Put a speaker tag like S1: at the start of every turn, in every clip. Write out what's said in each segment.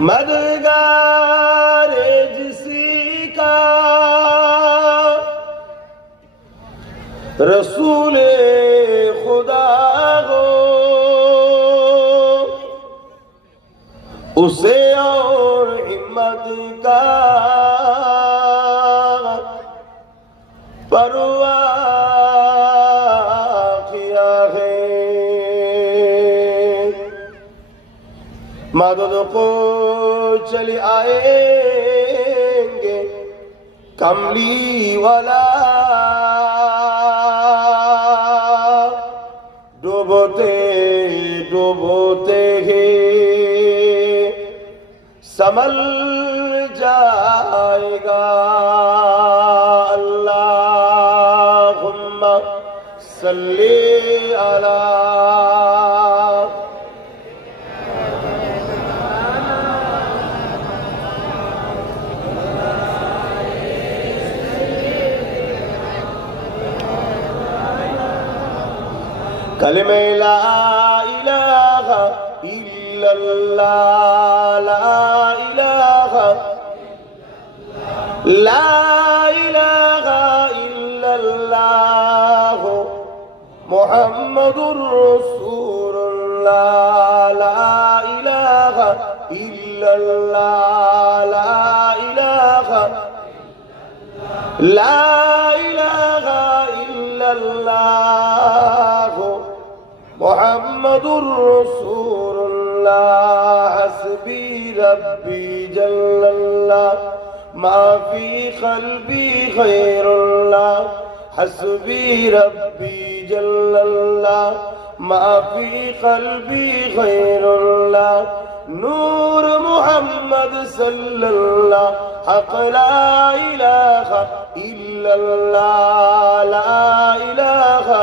S1: مددگار جسی کا۔ رسول خدا ہو۔ اسے اور ہمت کا مدد کو چلے آئیں گے۔ کملی والا۔ ڈوبوتے ڈوبوتے ہیں۔ سمل جائے گا۔ اللہم صلی اللہ কালেমে লা ইলাহা ইল্লাল্লাহ, লা ইলাহা লা ইলাহা ইল্লাল্লাহ, মুহাম্মাদুর রাসূলুল্লাহ, লা ইলাহা ইল্লাল্লাহ, লা মোহাম্মদুর রসুল্লাহ হাসবি রব্বি জল্লাল্লাহ মাফি কলবি খৈরুল্লাহ হাসবি রব্বি জল্লাল্লাহ মাফি কলবি খৈরুল্লাহ নূর মুহাম্মদ সাল্লাল্লাহ, হক লা ইলাহা ইল্লাল্লাহ, লা ইলাহা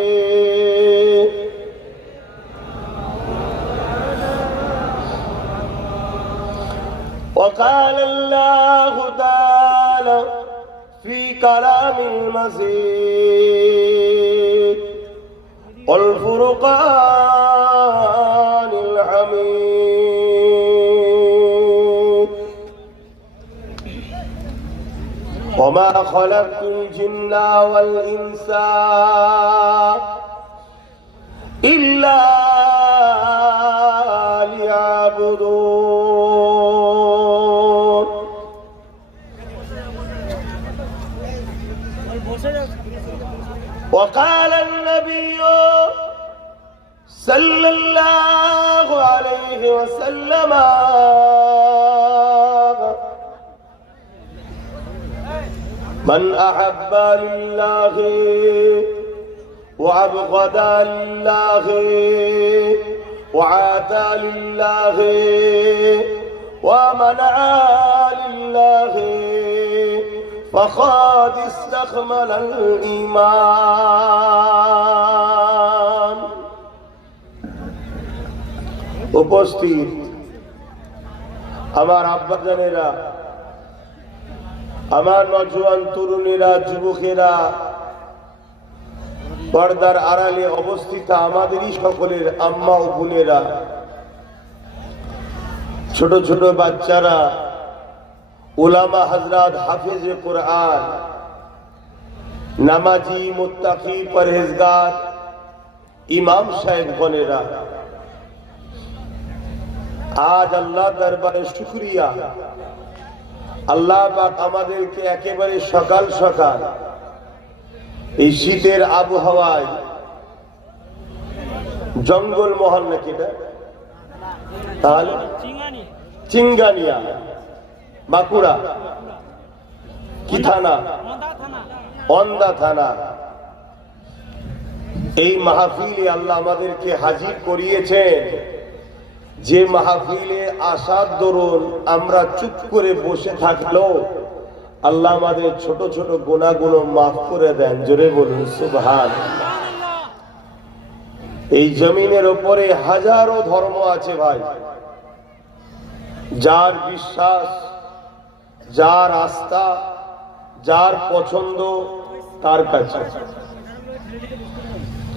S1: وقال الله تعالى في كلام المزيد والفرقان الحميد. وما خلقت الجن والإنس وقال النبي صلى الله عليه وسلم من أحب لله وأبغض لله وعادى لله ومنع لله فقد استكمل الإيمان উপস্থিত আমার আব্বাজানেরা আমার নজওয়ান তরুণীরা যুবকেরা পর্দার আড়ালে অবস্থিত আমাদেরই সকলের আম্মা ও বোনেরা ছোট ছোট বাচ্চারা ওলামা হজরত হাফিজ কোরআন নামাজি মুত্তাকি পরহেজগার ইমাম সাহেব গনেরা আজ আল্লাহ দরবারে শুক্রিয়া। আল্লাহ পাক আমাদেরকে একেবারে সকাল সকাল এই শীতের আবহাওয়ায় জঙ্গল মহল নাকি তাহলে? চিঙ্গানিয়া। বাঁকুড়া। কি থানা? অন্দা থানা। এই মাহফিলে আল্লাহ আমাদেরকে হাজির করিয়েছেন। যে মাহফিলে আসার দরুন আমরা চুপ করে বসে থাকল, আল্লাহ আমাদের ছোট ছোট গুণাগুলো মাফ করে দেন, জোরে বলুন সুবহান এই জমিনের ওপরে হাজারো ধর্ম আছে ভাই। যার বিশ্বাস যার আস্থা যার পছন্দ, তার কাছে।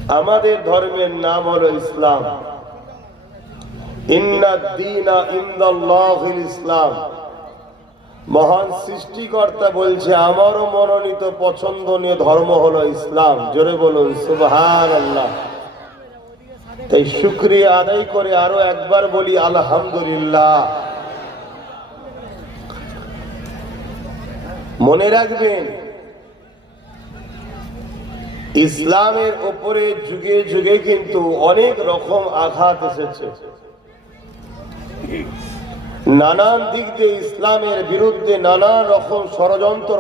S1: আমাদের ধর্মের নাম হলো ইসলাম। ইসলাম। মহান সৃষ্টিকর্তা বলছে, আমারও মনোনীত পছন্দনীয় ধর্ম হলো ইসলাম। জোরে বলুন সুবহান আল্লাহ তাই শুক্রিয়া আদায় করে আরও একবার বলি, আলহামদুলিল্লাহ। মনে রাখবেন, ইসলামের ওপরে যুগে যুগে কিন্তু অনেক রকম আঘাত এসেছে। নানান দিক দিয়ে ইসলামের বিরুদ্ধে নানান রকম ষড়যন্ত্র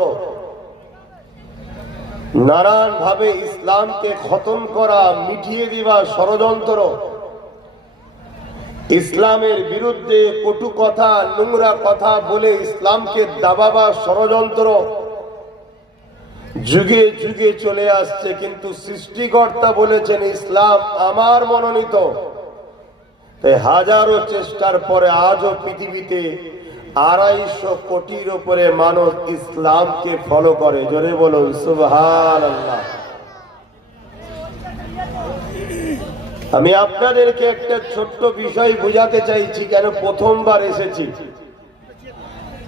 S1: নানান ভাবে ইসলামকে খতম করা, মিটিয়ে দিবা ষড়যন্ত্র ইসলামের বিরুদ্ধে কটু কথা, নোংরা কথা বলে ইসলামকে দাবাবা ষড়যন্ত্র। যুগে যুগে চলে আসছে, কিন্তু সৃষ্টিকর্তা বলেছেন ইসলাম আমার মনোনীত। তাই হাজারো চেষ্টার পরে আজও পৃথিবীতে আড়াইশো কোটির উপরে মানুষ ইসলামকে ফলো করে। জোরে বলুন সুবহান আল্লাহ আমি আপনাদেরকে একটা ছোট্ট বিষয় বোঝাতে চাইছি, কেন প্রথমবার এসেছি?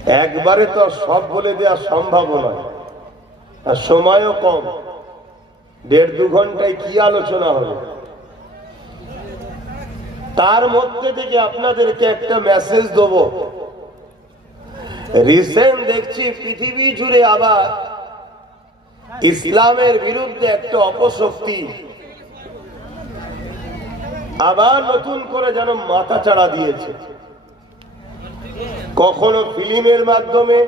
S1: একবারে তো সব বলে দেওয়া সম্ভব নয়। আর সময়ও কম। দেড় দু ঘন্টায় কি আলোচনা হবে? তার মধ্যে থেকে আপনাদেরকে একটা মেসেজ দেব। রিসেন্ট দেখছি পৃথিবী জুড়ে আবার ইসলামের বিরুদ্ধে একটা অপশক্তি। আবার নতুন করে যেন মাথা চাড়া দিয়েছে। কখনো ফিল্মের মাধ্যমে,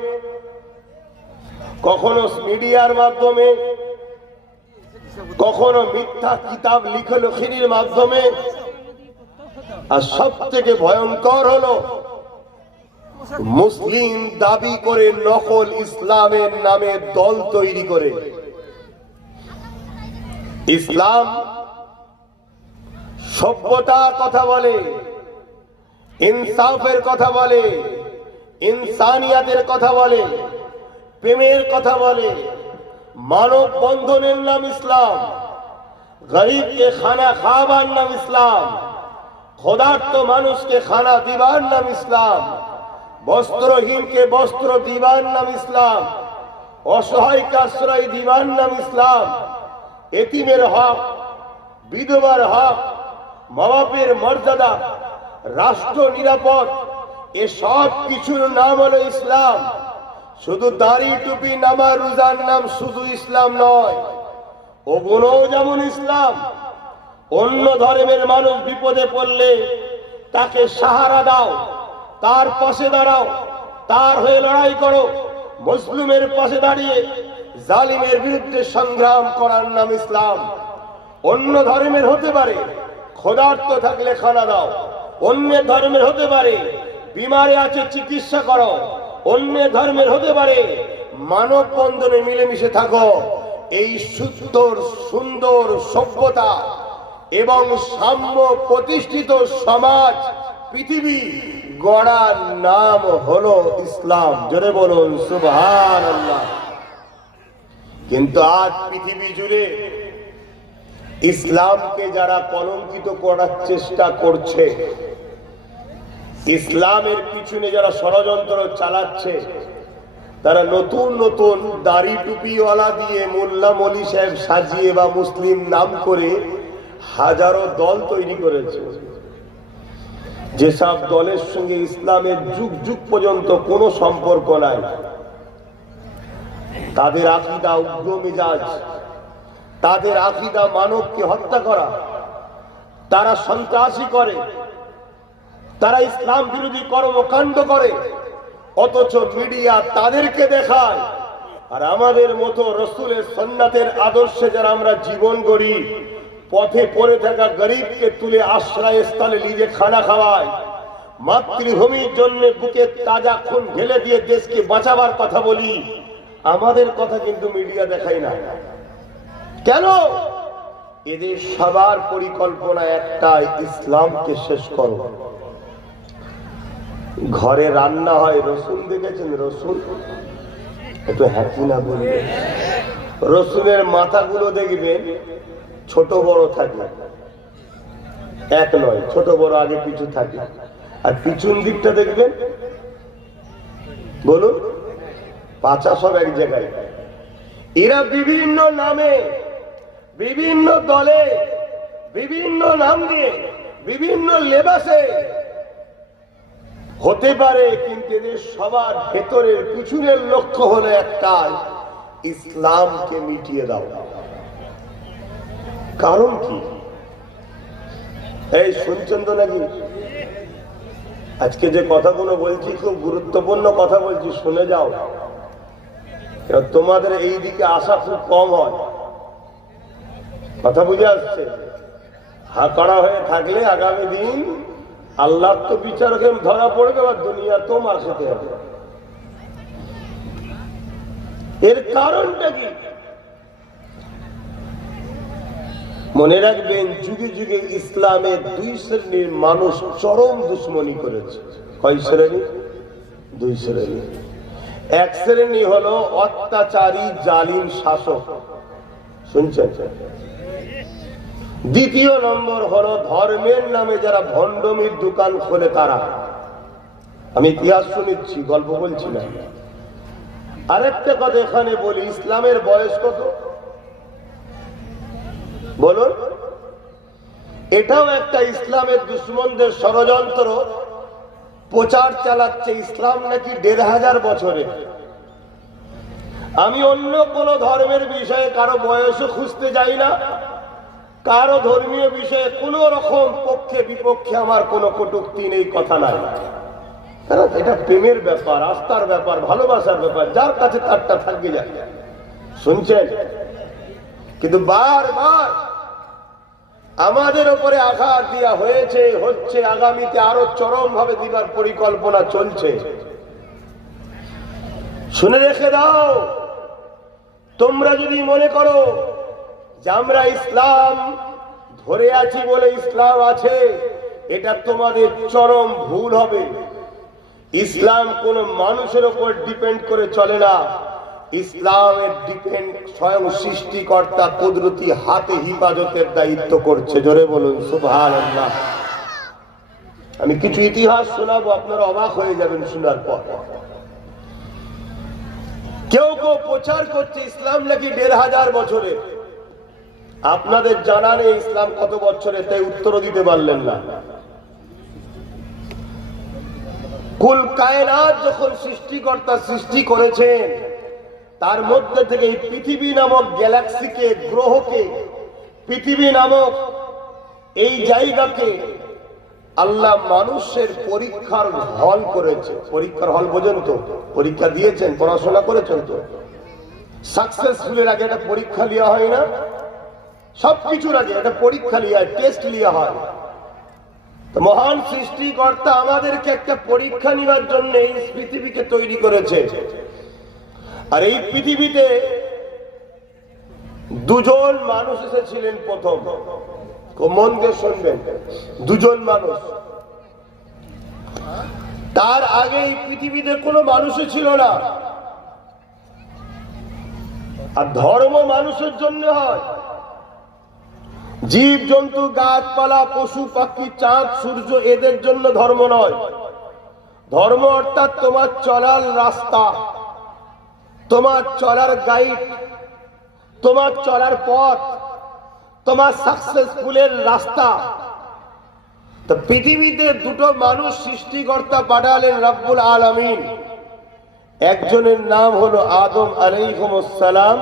S1: কখনো মিডিয়ার মাধ্যমে, কখনো মিথ্যা কিতাব লিখলখিরির মাধ্যমে। আর সব থেকে ভয়ঙ্কর হলো, মুসলিম দাবি করে নকল ইসলামের নামে দল তৈরি করে। ইসলাম সভ্যতার কথা বলে, ইনসাফের কথা বলে, ইনসানিয়াতের কথা বলে, প্রেমের কথা বলে, মানব বন্ধনের নাম ইসলাম, গরিবকে খানা খাওয়াবার নাম ইসলাম, ক্ষুধার্ত মানুষকে খানা দিবার নাম ইসলাম, বস্ত্রহীনকে বস্ত্র দিবার নাম ইসলাম, অসহায়কে আশ্রয় দিবার নাম ইসলাম, এতিমের হক, বিধবার হক মা বাপের মর্যাদা, রাষ্ট্র নিরাপদ এসব কিছুর নাম হলো ইসলাম। শুধু দাড়ি টুপি নামা রোজার নাম শুধু ইসলাম নয় ওগুলোও যেমন ইসলাম, অন্য ধর্মের মানুষ বিপদে পড়লে তাকে সাহারা দাও, তার পাশে দাঁড়াও, তার হয়ে লড়াই করো। মুসলিমের পাশে দাঁড়িয়ে জালিমের বিরুদ্ধে সংগ্রাম করার নাম ইসলাম। অন্য ধর্মের হতে পারে ক্ষুধার্ত থাকলে খানা দাও। অন্য ধর্মের হতে পারে বিমারে আছে চিকিৎসা করো। অন্য ধর্মের হতে পারে মানব বন্ধনে মিলেমিশে থাকো। এই সুন্দর সুন্দর সভ্যতা এবং সাম্য প্রতিষ্ঠিত সমাজ, পৃথিবী গড়ার নাম হলো ইসলাম। জোরে বলুন সুবহান কিন্তু আজ পৃথিবী জুড়ে ইসলামকে যারা কলঙ্কিত করার চেষ্টা করছে, ইসলামের পিছনে যারা ষড়যন্ত্র চালাচ্ছে, তারা নতুন নতুন দাড়ি টুপিওয়ালা দিয়ে মোল্লা মলি সাহেব সাজিয়ে বা মুসলিম নাম করে হাজারো দল তৈরি করেছে। যেসব দলের সঙ্গে ইসলামের যুগ যুগ পর্যন্ত কোনো সম্পর্ক নাই, তাদের আকিদা, উগ্র মেজাজ তাদের আকিদা মানবকে হত্যা করা, তারা সন্ত্রাসী করে, তারা ইসলাম বিরোধী কর্মকাণ্ড করে, অথচ মিডিয়া তাদেরকে দেখায়। আর আমাদের মতো রসুলের সন্ন্যাতের আদর্শে যারা আমরা জীবন গড়ি, পথে পড়ে থাকা গরিবকে তুলে আশ্রয় স্থলে নিজে খানা খাওয়ায়, মাতৃভূমির জন্য বুকে তাজা খুন ঢেলে দিয়ে দেশকে বাঁচাবার কথা বলি, আমাদের কথা কিন্তু মিডিয়া দেখায় না। কেন? এদের সবার পরিকল্পনা একটাই, ইসলামকে শেষ করো। ঘরে রান্না হয়, রসুন দেখেছেন? রসুন? একটু হ্যাপি না বলবে রসুনের মাথাগুলো দেখবেন ছোট বড় থাকে এক নয়, ছোট বড় আগে পিছু থাকে আর পিছন দিকটা দেখবেন? বলুন, পাচা সব এক জায়গায়। এরা বিভিন্ন নামে বিভিন্ন দলে, বিভিন্ন নাম দিয়ে, বিভিন্ন লেবাসে হতে পারে, কিন্তু এদের সবার ভেতরের, পিছনের লক্ষ্য হলো একটাই ইসলামকে মিটিয়ে দাও। কারণ কি? এই শুনছেন তো নাকি? আজকে যে কথাগুলো বলছি, খুব গুরুত্বপূর্ণ কথা বলছি, শুনে যাও। তোমাদের এই দিকে আসা খুব কম হয়। কথা বুঝে আসছে? হা করা হয়ে থাকলে আগামী দিন আল্লাহ তো বিচারকে ধরা পড়বে আর দুনিয়া তো মার খেতে হবে। এর কারণটা কি? মনে রাখবেন, যুগে যুগে ইসলামের দুই শ্রেণির মানুষ চরম দুশ্মনী করেছে। কয় শ্রেণি? দুই শ্রেণি। এক শ্রেণি হলো অত্যাচারী, জালিম, শাসক। শুনছেন? দ্বিতীয় নম্বর হলো ধর্মের নামে যারা ভণ্ডমির দোকান খোলে তারা। আমি ইতিহাস শুনেছি, গল্প বলছি না। আরেকটা কথা এখানে বলি, ইসলামের বয়স কত? বলুন। এটাও একটা ইসলামের দুশ্মনদের ষড়যন্ত্র। প্রচার চালাচ্ছে ইসলাম নাকি দেড় হাজার বছরে? আমি অন্য কোন ধর্মের বিষয়ে কারও বয়সও খুঁজতে যাই না। কারও ধর্মীয় বিষয়ে কোন রকম পক্ষে বিপক্ষে আমার কোনো কটুক্তি নেই, কথা নাই। কারণ এটা প্রেমের ব্যাপার, আস্থার ব্যাপার, ভালোবাসার ব্যাপার, যার কাছে তারটা থাকবে যায় শুনছেন? কিন্তু বারবার আমাদের উপরে আঘাত দেওয়া হয়েছে, হচ্ছে, আগামীতে আরও চরম ভাবে দিবার পরিকল্পনা চলছে। শুনে রেখে দাও। তোমরা যদি মনে করো যে আমরা ইসলাম ধরে আছি বলে ইসলাম আছে, এটা তোমাদের চরম ভুল হবে। ইসলাম কোন মানুষের উপর ডিপেন্ড করে চলে না। ইসলামের ডিপেন্ড স্বয়ং সৃষ্টিকর্তা কুদরতি হাতে হিফাজতের দায়িত্ব করছে। জোরে বলুন সুভান আমি কিছু ইতিহাস শোনাবো, আপনারা অবাক হয়ে যাবেন শোনার পর। কেউ কেউ প্রচার করছে, ইসলাম নাকি দেড় হাজার বছরে আপনাদের জানা নেই ইসলাম কত বছরে তাই উত্তরও দিতে পারলেন না। কুল কায়নাত যখন সৃষ্টিকর্তা সৃষ্টি করেছেন, তার মধ্যে থেকে এই পৃথিবী নামক গ্যালাক্সিকে, গ্রহকে, পৃথিবী নামক এই জায়গাকে আল্লাহ মানুষের পরীক্ষার হল করেছে। পরীক্ষার হল বোঝেন তো? পরীক্ষা দিয়েছেন, পড়াশোনা করেছেন তো? সাকসেসফুলের আগে একটা পরীক্ষা নেওয়া হয় না? সবকিছুর আগে একটা পরীক্ষা নেওয়া হয় টেস্ট নেওয়া হয়। তো মহান সৃষ্টিকর্তা আমাদেরকে একটা পরীক্ষা নেওয়ার জন্য এই পৃথিবীকে তৈরি করেছে। আর এই পৃথিবীতে দুজন মানুষ এসেছিলেন প্রথম। মন দিয়ে শুনবেন। দুজন মানুষ। তার আগে এই পৃথিবীতে কোনো মানুষই ছিল না। আর ধর্ম মানুষের জন্য হয়। জীব জন্তু গাছপালা, পশু, পাখি, চাঁদ, সূর্য এদের জন্য ধর্ম নয়। ধর্ম অর্থাৎ তোমার চলার রাস্তা, তোমার চলার গাইড, তোমার চলার পথ, তোমার সাকসেসফুলের রাস্তা। তো পৃথিবীতে দুটো মানুষ সৃষ্টিকর্তা পাঠালেন রব্বুল আলমিন। একজনের নাম হলো আদম আলাইকুম সালাম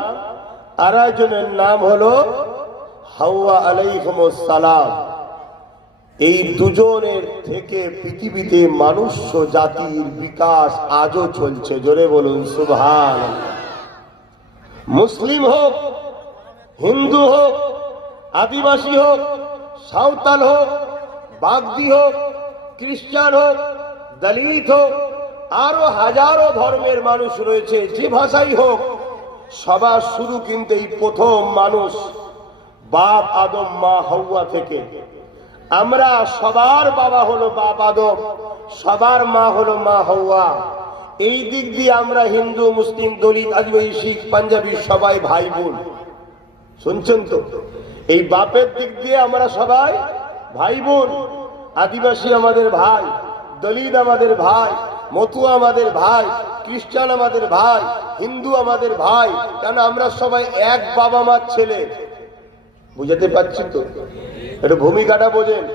S1: আর একজনের নাম হলো হাওয়া আলাইকুম সালাম এই দুজনের থেকে পৃথিবীতে মানুষ জাতির বিকাশ আজও চলছে। জোরে বলুন সুভান মুসলিম হোক, হিন্দু হোক, আদিবাসী হোক, সাঁওতাল হোক, বাগদি হোক, খ্রিস্টান হোক, দলিত হোক, আরও হাজারো ধর্মের মানুষ রয়েছে। যে ভাষাই হোক, সবার শুরু কিন্তু এই প্রথম মানুষ। বাপ আদম, মা হাওয়া থেকে। আমরা সবার বাবা হলো বাপ আদম, সবার মা হলো মা হাওয়া। এই দিক দিয়ে আমরা হিন্দু, মুসলিম, দলিত, আদিবাসী, শিখ, পাঞ্জাবি সবাই ভাই বোন। শুনছেন তো? এই বাপের দিক দিয়ে আমরা সবাই ভাই বোন। আদিবাসী আমাদের ভাই, দলিত আমাদের ভাই, মতুয়া আমাদের ভাই, খ্রিস্টান আমাদের ভাই, হিন্দু আমাদের ভাই, কেন আমরা সবাই এক বাবা মার ছেলে? বুঝাতে পারছি তো? এটা ভূমিকাটা বোঝেন।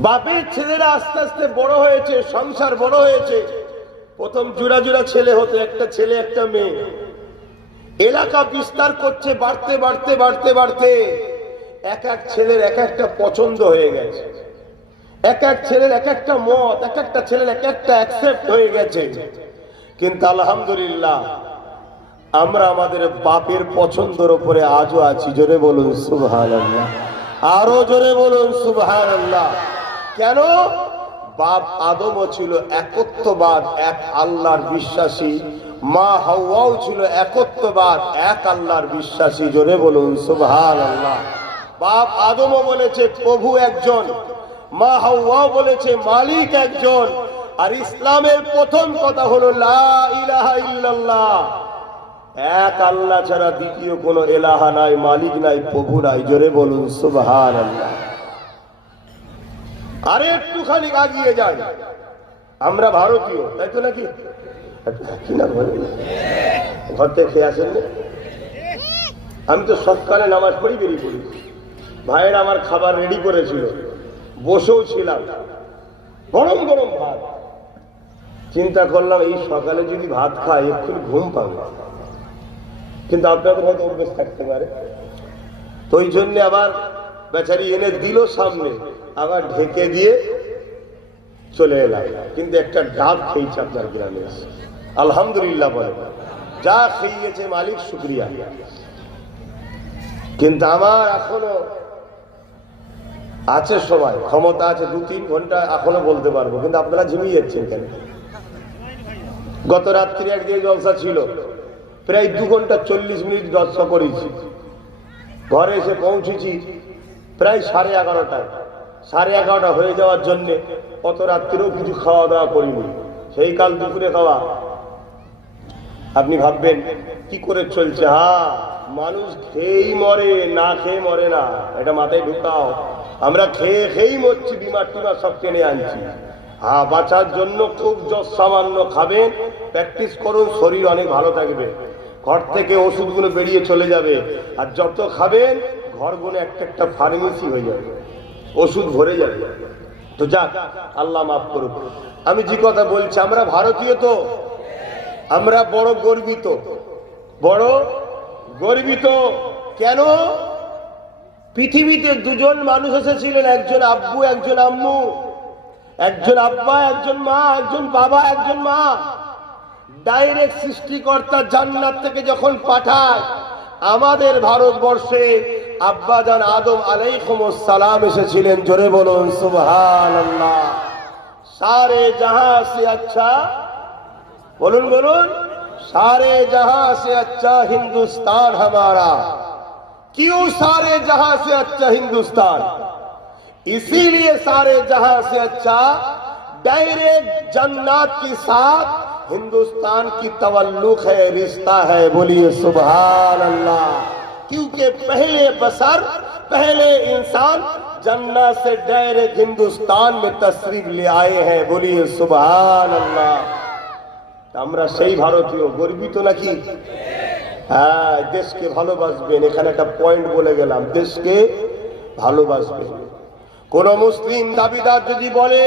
S1: বাপের ছেলেরা আস্তে আস্তে বড় হয়েছে, সংসার বড় হয়েছে। প্রথম জোড়া জোড়া ছেলে হতো, একটা ছেলে, একটা মেয়ে। এলাকা বিস্তার করছে, বাড়তে বাড়তে বাড়তে বাড়তে। এক এক ছেলের এক একটা পছন্দ হয়ে গেছে। এক এক ছেলের এক একটা মত, এক একটা ছেলের এক একটা অ্যাকসেপ্ট হয়ে গেছে। কিন্তু আলহামদুলিল্লাহ আমরা আমাদের বাপের পছন্দের উপরে আজও আছি। জোরে বলুন সুবহান আল্লাহ আরও জোরে বলুন সুবহান আল্লাহ কেন? বাপ আদমও ছিল একত্ববাদ, এক আল্লাহর বিশ্বাসী। মা হাওয়াও ছিল একত্ববাদ, এক আল্লাহর বিশ্বাসী। জোরে বলুন সুবহান আল্লাহ বাপ আদমও বলেছে, প্রভু একজন। মা হাওয়াও বলেছে, মালিক একজন। আর ইসলামের প্রথম কথা হলো, লা ইলাহা ইল্লাল্লাহ। এক আল্লাহ ছাড়া দ্বিতীয় কোনো এলাহা নাই, মালিক নাই, প্রভু নাই। জোরে বলুন সুবহান আল্লাহ আরে একটুখানি আগিয়ে যান। আমরা ভারতীয়, তাই তো নাকি? ঘরে। থেকে খেয়ে আসেন আমি তো সকালে নামাজ পড়ি, বেরিয়ে পড়ি। ভাইয়ের আমার খাবার রেডি করেছিল। বসেও ছিলাম। গরম গরম ভাত। চিন্তা করলাম, এই সকালে যদি ভাত খাই একটু ঘুম পাবো। কিন্তু আপনাদের হয়তো অভ্যেস থাকতে পারে। তো ওই জন্য আবার বেচারি এনে দিল সামনে, আবার ঢেকে দিয়ে চলে এলাম। কিন্তু একটা ডাব খেয়েছে আপনার গ্রামে আলহামদুলিল্লাহ বলে, যা খেয়েছে মালিক, শুক্রিয়া। কিন্তু আমার এখনও আছে সময়, ক্ষমতা আছে, দু তিন ঘণ্টা এখনও বলতে পারব, কিন্তু আপনারা ঝিমিয়ে যাচ্ছেন কেন? গত রাত্রি একদিকে জলসা ছিল। প্রায় দু ঘণ্টা চল্লিশ মিনিট জলসা করেছি। ঘরে এসে পৌঁছেছি প্রায় সাড়ে এগারোটায়। সাড়ে এগারোটা হয়ে যাওয়ার জন্যে অত রাত্রিরেও কিছু খাওয়া দাওয়া করিনি। সেই কাল দুপুরে খাওয়া। আপনি ভাববেন, কি করে চলছে? হা, মানুষ খেয়েই মরে, না খেয়ে মরে না। এটা মাথায় ঢুকাও। আমরা খেয়ে খেয়েই মরছি, বিমার টিমার সব টেনে আনছি। হা, বাঁচার জন্য খুব সামান্য খাবেন। প্র্যাকটিস করুন, শরীর অনেক ভালো থাকবে। ঘর থেকে ওষুধগুলো বেরিয়ে চলে যাবে। আর যত খাবেন ঘরগুলো একটা একটা ফার্মেসি হয়ে যাবে। ওষুধ ভরে যাবে। তো যাক, আল্লাহ মাফ করুক। আমি যে কথা বলছি, আমরা ভারতীয় তো। আমরা বড় গর্বিত। বড় গর্বিত। কেন? পৃথিবীতে দুজন মানুষ এসেছিলেন, একজন আব্বু, একজন আম্মু। একজন আব্বা, একজন মা, একজন বাবা, একজন মা। ডাইরেক্ট সৃষ্টিকর্তা জান্নাত থেকে যখন পাঠায় আমাদের ভারতবর্ষে আব্বাজান আদম আলাইকুম সালাম এসেছিলেন জোরে বলুন সুবহানাল্লাহ সারে জাহাঁ সে আচ্ছা बोलून बोलून सारे जहां से अच्छा हिंदुस्तान हमारा क्यों सारे जहां से अच्छा हिंदुस्तान इसीलिए सारे जहां से अच्छा डायरेक्ट जन्नत के साथ हिंदुस्तान की तवल्लुक है रिश्ता है बोलिए सुभान अल्लाह क्योंकि पहले बसर पहले इंसान जन्नत से डायरेक्ट हिंदुस्तान में तशरीफ ले आए हैं बोलिए सुभान अल्लाह আমরা সেই ভারতীয় গর্বিত নাকি হ্যাঁ দেশকে ভালোবাসবেন এখানে একটা পয়েন্ট বলে গেলাম দেশকে ভালোবাসবেন কোন মুসলিম দাবিদার যদি বলে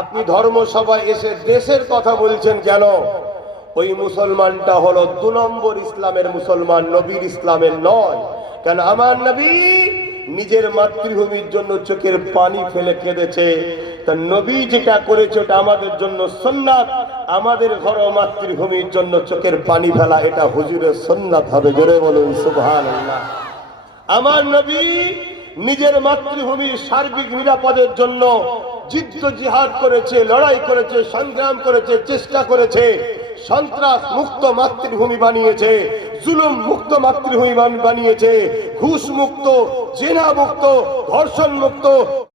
S1: আপনি ধর্মসভায় এসে দেশের কথা বলছেন কেন? ওই মুসলমানটা হলো দু নম্বর ইসলামের মুসলমান, নবীর ইসলামের নয়। কেন আমার নবী নিজের মাতৃভূমির জন্য চোখের পানি ফেলে কেঁদেছে। তা নবী যেটা করেছে ওটা আমাদের জন্য সন্ন্যাত আমাদের ঘর মাতৃভূমির জন্য চোখের পানি ফেলা, এটা হুজুরের সন্ন্যাত হবে। জোরে বলুন সুবহান আমার নবী নিজের মাতৃভূমির সার্বিক নিরাপদের জন্য জিদ্দ জিহাদ করেছে, লড়াই করেছে, সংগ্রাম করেছে, চেষ্টা করেছে, সন্ত্রাস মুক্ত মাতৃভূমি বানিয়েছে, জুলুম মুক্ত মাতৃভূমি বানিয়েছে, ঘুষ মুক্ত, জেনা মুক্ত, ধর্ষণ মুক্ত।